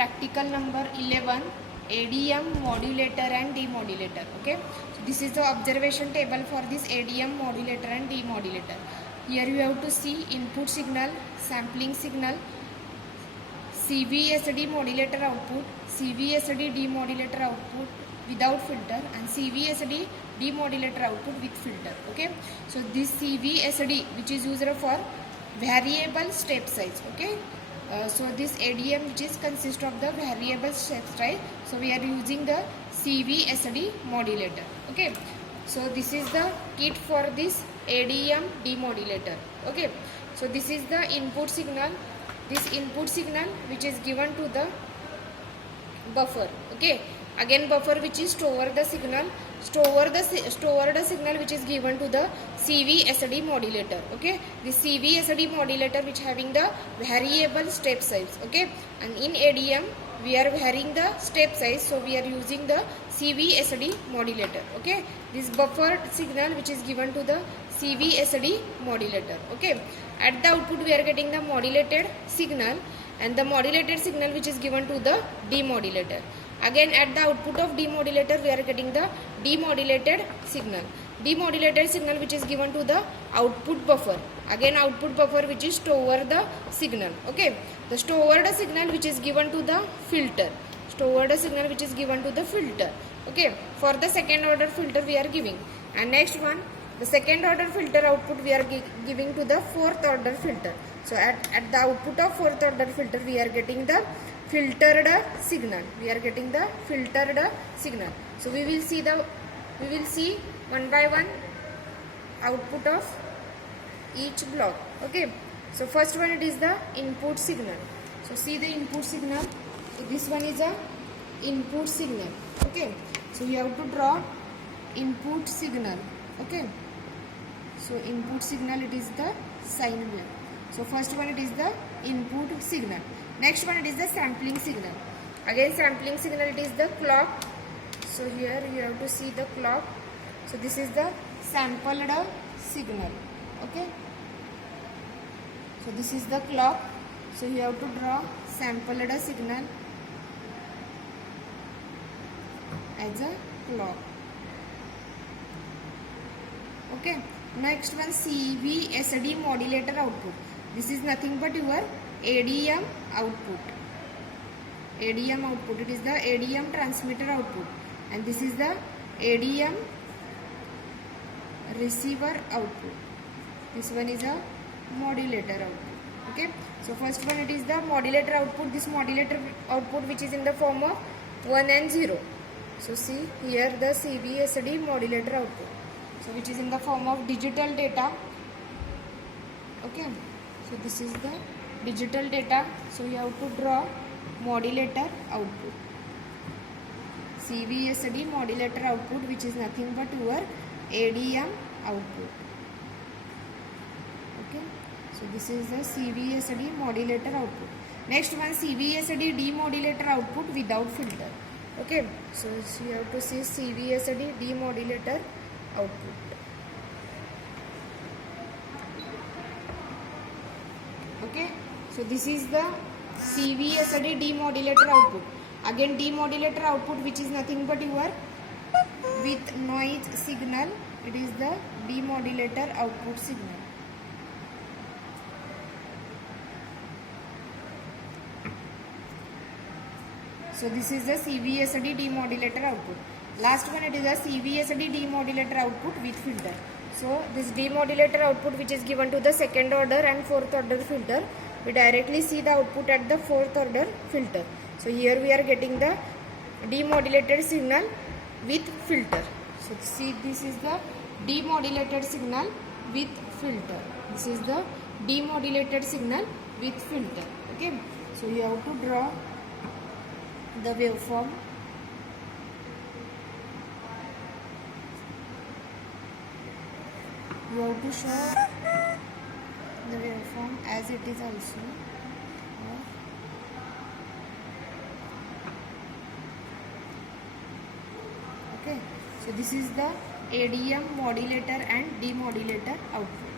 practical number 11, ADM modulator and demodulator. Okay, so this is the observation table for this ADM modulator and demodulator. Here you have to see input signal, sampling signal, CVSD modulator output, CVSD demodulator output without filter, and CVSD demodulator output with filter. Okay, so this CVSD which is used for variable step size. Okay, so this ADM which is consist of the variable step size, so we are using the CVSD modulator. Okay, so this is the kit for this ADM demodulator. Okay, so this is the input signal, this input signal which is given to the buffer. Okay, again buffer which is store the signal, store the signal which is given to the CVSD modulator. Okay, the CVSD modulator which having the variable step size. Okay, and in ADM we are varying the step size, so we are using the CVSD modulator. Okay, this buffered signal which is given to the CVSD modulator. Okay, at the output we are getting the modulated signal, and the modulated signal which is given to the demodulator. Again at the output of demodulator we are getting the demodulated signal. Demodulated signal which is given to the output buffer. Again output buffer which is store the signal. Okay, the stored signal which is given to the filter. Stored signal which is given to the filter. Okay, for the second order filter we are giving. And next one, the second order filter output we are giving to the fourth order filter. So at the output of fourth order filter we are getting the filtered signal. We are getting the filtered signal. So we will see one by one output of each block. Okay, so first one it is the input signal. So see the input signal. So this one is a input signal. Okay, so you have to draw input signal. Okay, so input signal it is the sine wave. So first one it is the input signal. Next one it is the sampling signal. Again sampling signal it is the clock. So here you have to see the clock. So this is the sampled signal. Okay, so this is the clock. So you have to draw sampled signal as a clock. Okay, next one CVSD modulator output. This is nothing but your ADM output. ADM output, it is the ADM transmitter output, and this is the ADM receiver output. This one is a modulator output. Okay, so first one it is the modulator output. This modulator output which is in the form of 1 and 0. So see here the CVSD modulator output, so which is in the form of digital data. Okay, so this is the digital data. So you have to draw modulator output, CVSD modulator output, which is nothing but your ADM output. Okay, so this is the CVSD modulator output. Next one, CVSD demodulator output without filter. Okay, so you have to see CVSD demodulator output. Okay, so this is the CVSD demodulator output. Again demodulator output which is nothing but your with noise signal. It is the demodulator output signal. So this is the CVSD demodulator output. Last one it is the CVSD demodulator output with filter. So this demodulator output which is given to the second order and fourth order filter, we directly see the output at the fourth order filter. So here we are getting the demodulated signal with filter. So see, this is the demodulated signal with filter. This is the demodulated signal with filter. Okay, so you have to draw the waveform. You have to show the waveform as it is also. Okay, so this is the ADM modulator and demodulator output.